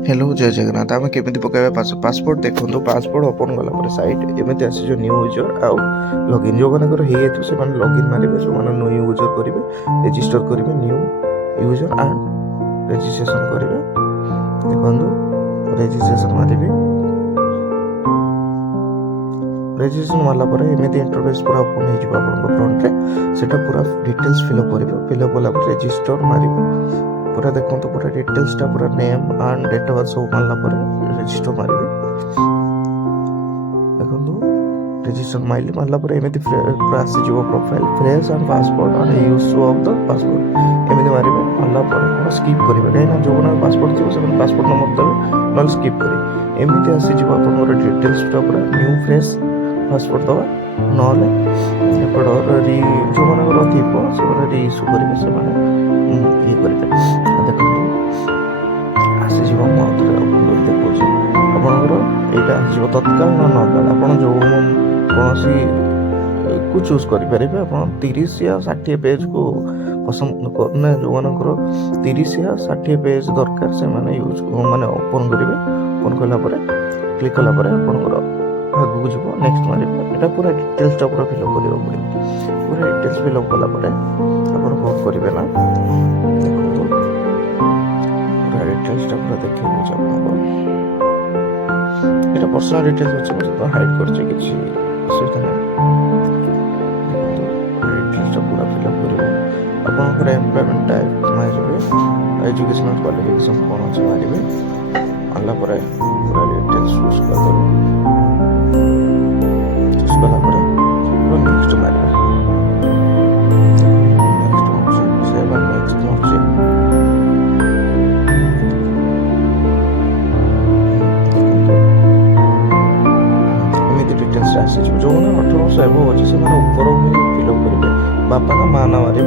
hello जय जगन्नाथ आम केमी पकड़ा पासपोर्ट देखो पासपोर्ट ओपन गला सैट एमती आस न्यू यूजर आउ लॉगिन जो मानकर से लॉगिन मारे जो मैंने न्यू यूजर करेंगे रजिस्टर करेंगे न्यू यूजर एंड रजिस्ट्रेशन करेंगे देखो रजिस्ट्रेशन मारे रजिस्ट्रेशन मारापर एमती इंटरफेस पूरा ओपन हो फ्रंट में से पूरा डिटेल्स फिलअप कर फिलअप कलापर रजिस्टर मारे पूरा देखो पूरा डिटेल्सटा पूरा name and date of birth सब मारला रजिस्टर मारे देखो रजिस्टर मारला एमती पूरा आसीज profile fresh and passport and use of the passport एमती मारे मारला स्किप करेंगे कहीं जो मैंने पासपोर्ट थी से पासपोर्ट नंबर देवे ना स्किप करेंगे एमती आसीज आप डिटेल्सटा पूरा न्यू फ्रेश पासपोर्ट दवा ना जो मानकर थी रिइश्यू करेंगे से ये करेंगे देखो आसीज देखो आपंकर यहाँ आसो तत्काल ना नर्माल आप जो कौन को चूज करेंगे आप 30 या 60 पेज को पसंद ना जो मानकर 30 या 60 पेज दरकार से मैंने यूज माने ओपन करेंगे ओपन कलापर क्लिक कलापर आपंकर आगू जीव नेक्स्ट मारे यहाँ पूरा डिटेल्सटा पूरा फिलअप करा पड़े पूरा डिटेल्स फिलअप कलापर आप कौन करेंगे ना देखो पूरा डिटेल्सटा पूरा देखिए ये पर्सनल डिटेल्स अच्छे तो हाइड कर असुविधा ना डिटेल्सटा पूरा फिलअप कर आप एम्प्लॉयमेंट टाइप मारे एजुकेशनल क्वालिफिकेशन कौन अच्छे मारे मारला पूरा डिटेल्स चूज करदेवे चूज कलापर नेक्स्ट मारे जो मैंने 18 वर्ष एबव अच्छे से ऊपर फिलअप करेंगे बापा ना माँ ना मारे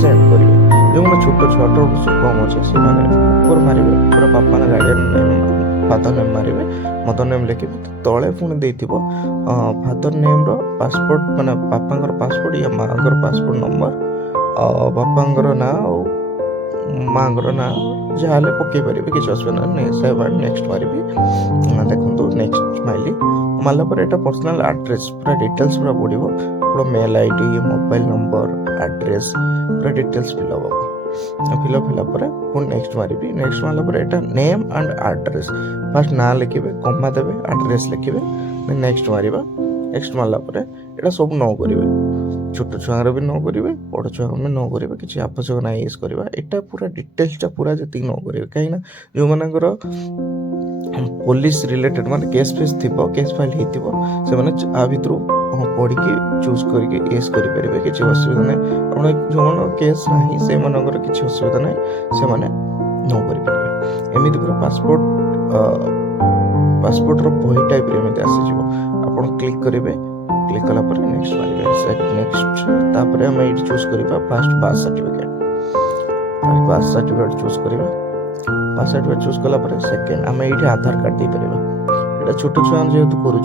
सेंड करेंगे जो मैंने छोट छुआ 18 वर्ष कम अच्छे से ऊपर मारे पूरा बापा ना गार्डियन नेम फादर नेम मारे मदर नेम लिखे तले पुणी देती फादर नेम पासपोर्ट मैंने बापा पासपोर्ट या माँ पासपोर्ट नंबर बापा ना माँ ना जहाँ पकई पारे किसी असुविधा ना नेक्स्ट मारे देखो नेक्स्ट माइली मारला यहाँ पर्सनल एड्रेस पूरा डिटेल्स पूरा पड़ो पूरा mail ID mobile number address पूरा डिटेल्स फिलअप हम फिलअप पुणी नेक्स्ट मारे नेक्स्ट मारला यहाँ नेम एंड एड्रेस फास्ट ना लिखे कमा देवे एड्रेस लिखे नेक्स्ट मारे नेक्स्ट मारला यहाँ सब न करेंगे छोट छुआर भी न करेंगे बड़ छुआ भी न करेंगे किसी आवश्यक ना यूज करवा यहाँ पूरा डिटेल्सटा पूरा जी न करेंगे कहीं जो मानकर पुलिस रिलेटेड माने केस फेस थी केस फाइल होती से भितर पढ़ी चूज करके एस करेंगे किसी असुविधा ना आप जो मन केस ना से मनकर किसी असुविधा ना से मैंने न करेंगे एमती पूरा पासपोर्ट बही टाइप एमती आसीज आप क्लिक करेंगे क्लिक कलापर नेक्स्ट मारे नेक्स्ट तापर हम ये चूज करवा फास्ट पास सर्टिफिकेट चूज करवा पास सर्टिफिकेट चूज कलापर सेकेंड आम ये आधार कार्ड दे पार यहाँ छोट छुआ जेहेतु करुँ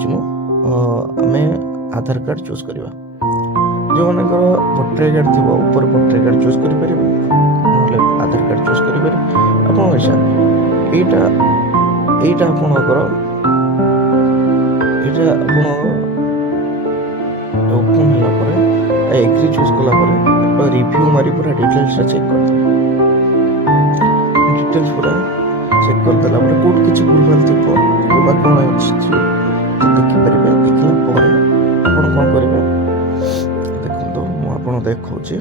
आधार कार्ड चूज करवा जो मानकर भोटर कार्ड थी ऊपर भोटर कार्ड चूज कर आधार कार्ड चूज कर आप इच्छा यहाँ आपणकर यहाँ ओपन है एग्री चूज कलापर रिव्यू मारी पूरा डिटेल्स चेक कर डिटेल्स पूरा चेक कर देला कौट किसी भूल भाल थी कौन देखिपारे देखला आप कौन करेंगे देखो मुझे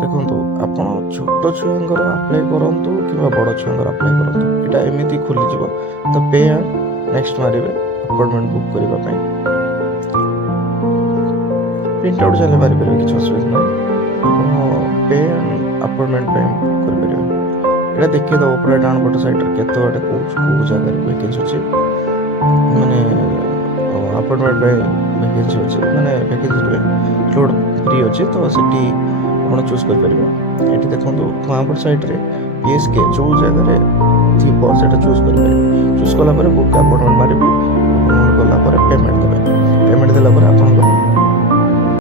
देखा देखो आप छोट छुआ आप्लाय करूँ कि बड़ छुआ आप्लाय करूँ यहाँ एमती खोलीज तो पे एंड नेक्स्ट मारे अपॉइंटमेंट बुक करने प्रिंट आउट चले मारे किसी असुविधा ना पे एंड अपॉइंटमेंट बुक कर यहाँ देखिए दब पूरा डाउन पट साइड केत कौ जगह वैकेंसी अच्छे मैंने अपॉइंटमेंट वैकेंसी अच्छे मैंने वैकेंसी स्लोट फ्री अच्छे तो सीटी आप चूज करेंगे ये देखो महापट साइड PSK जो जगह थी से चूज करेंगे चूज कलापर बुक अपॉइंटमेंट मारे गलापर पेमेंट देवे पेमेंट देला आप